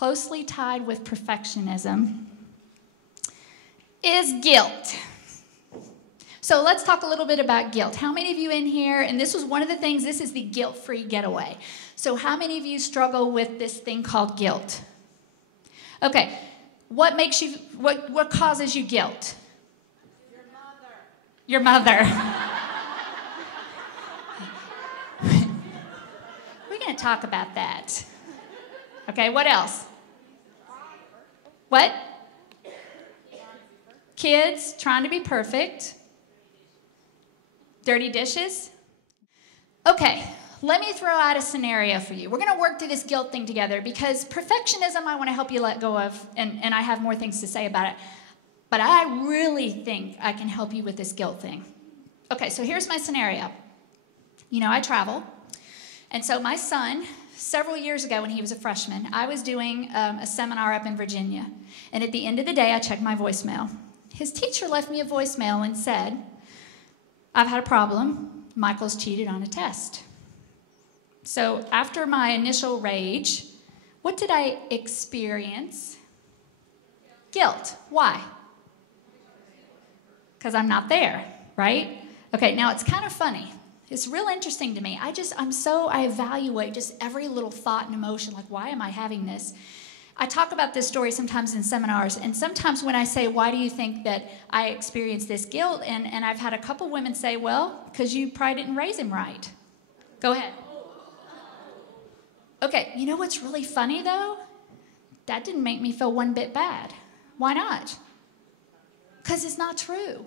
closely tied with perfectionism is guilt. So let's talk a little bit about guilt. How many of you in here, and this was one of the things, this is the Guilt Free Getaway. So how many of you struggle with this thing called guilt? Okay, what causes you guilt? Your mother. Your mother. We're going to talk about that. Okay, what else? What? Kids trying to be perfect. Dirty dishes. Okay, let me throw out a scenario for you. We're going to work through this guilt thing together because perfectionism I want to help you let go of, and I have more things to say about it. But I really think I can help you with this guilt thing. Okay, so here's my scenario. You know, I travel. And so my son, several years ago when he was a freshman, I was doing a seminar up in Virginia. And at the end of the day, I checked my voicemail. His teacher left me a voicemail and said, "I've had a problem. Michael's cheated on a test." So after my initial rage, what did I experience? Guilt. Why? Because I'm not there, right? Okay, now it's kind of funny. It's real interesting to me. I evaluate just every little thought and emotion, like, why am I having this? I talk about this story sometimes in seminars, and sometimes when I say, why do you think that I experience this guilt? And I've had a couple women say, well, because you probably didn't raise him right. Go ahead. Okay, you know what's really funny, though? That didn't make me feel one bit bad. Why not? Because it's not true.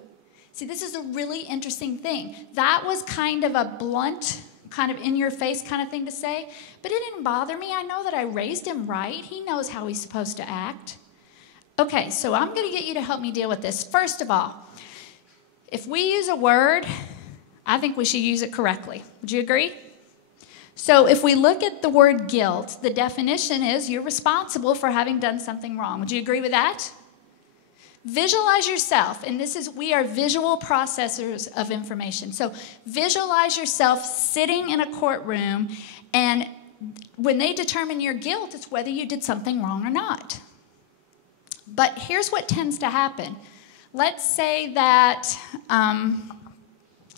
See, this is a really interesting thing. That was kind of a blunt, kind of in-your-face kind of thing to say, but it didn't bother me. I know that I raised him right. He knows how he's supposed to act. Okay, so I'm going to get you to help me deal with this. First of all, if we use a word, I think we should use it correctly. Would you agree? So if we look at the word guilt, the definition is you're responsible for having done something wrong. Would you agree with that? Visualize yourself, and we are visual processors of information. So visualize yourself sitting in a courtroom, and when they determine your guilt, it's whether you did something wrong or not. But here's what tends to happen. Let's say that,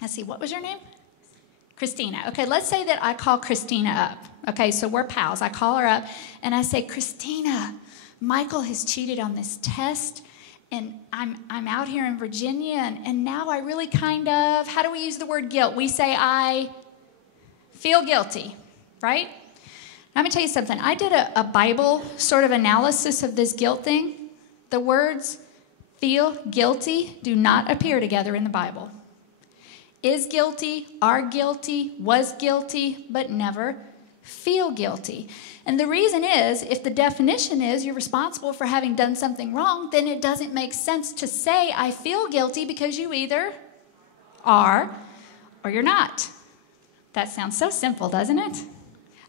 let's see, what was your name? Christina. Okay, let's say that I call Christina up. Okay, so we're pals. I call her up, and I say, Christina, Michael has cheated on this test. And I'm out here in Virginia, and now I really kind of, how do we use the word guilt? We say, I feel guilty, right? Now, let me tell you something. I did a Bible sort of analysis of this guilt thing. The words feel guilty do not appear together in the Bible. Is guilty, are guilty, was guilty, but never feel guilty. And the reason is, if the definition is you're responsible for having done something wrong, then it doesn't make sense to say I feel guilty, because you either are or you're not. That sounds so simple, doesn't it?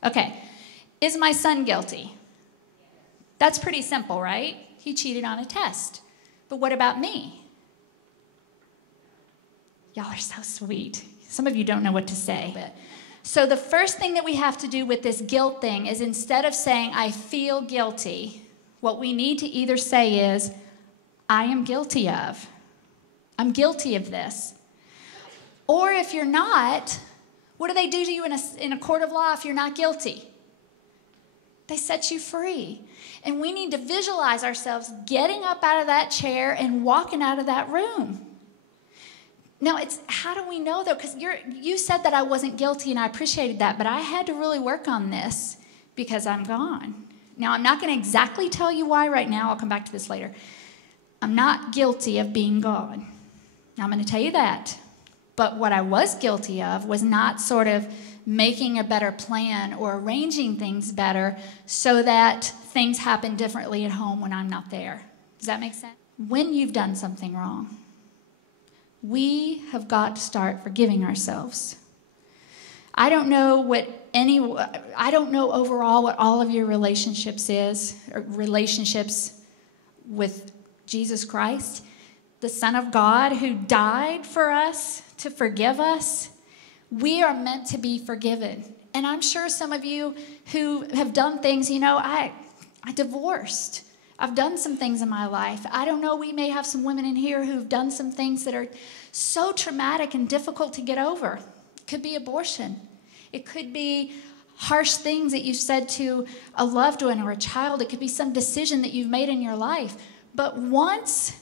Okay, is my son guilty? That's pretty simple, right? He cheated on a test. But what about me? Y'all are so sweet. Some of you don't know what to say. So the first thing that we have to do with this guilt thing is, instead of saying, I feel guilty, what we need to either say is, I am guilty of. I'm guilty of this. Or if you're not, what do they do to you in a court of law if you're not guilty? They set you free. And we need to visualize ourselves getting up out of that chair and walking out of that room. Now, how do we know, though? Because you said that I wasn't guilty, and I appreciated that, but I had to really work on this because I'm gone. Now, I'm not going to exactly tell you why right now. I'll come back to this later. I'm not guilty of being gone. Now, I'm going to tell you that. But what I was guilty of was not sort of making a better plan or arranging things better so that things happen differently at home when I'm not there. Does that make sense? When you've done something wrong, we have got to start forgiving ourselves. I don't know overall what all of your relationships is, or relationships with Jesus Christ, the Son of God who died for us to forgive us. We are meant to be forgiven. And I'm sure some of you who have done things, I'm I divorced. I've done some things in my life. I don't know, we may have some women in here who've done some things that are so traumatic and difficult to get over. It could be abortion. It could be harsh things that you've said to a loved one or a child. It could be some decision that you've made in your life. But once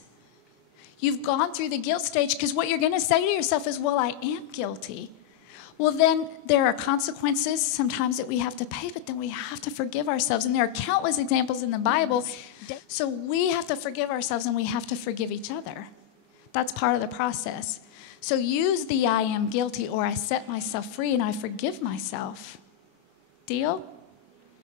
you've gone through the guilt stage, because what you're going to say to yourself is, well, I am guilty. Well, then there are consequences sometimes that we have to pay, but then we have to forgive ourselves. And there are countless examples in the Bible. So we have to forgive ourselves and we have to forgive each other. That's part of the process. So use the I am guilty or I set myself free and I forgive myself. Deal?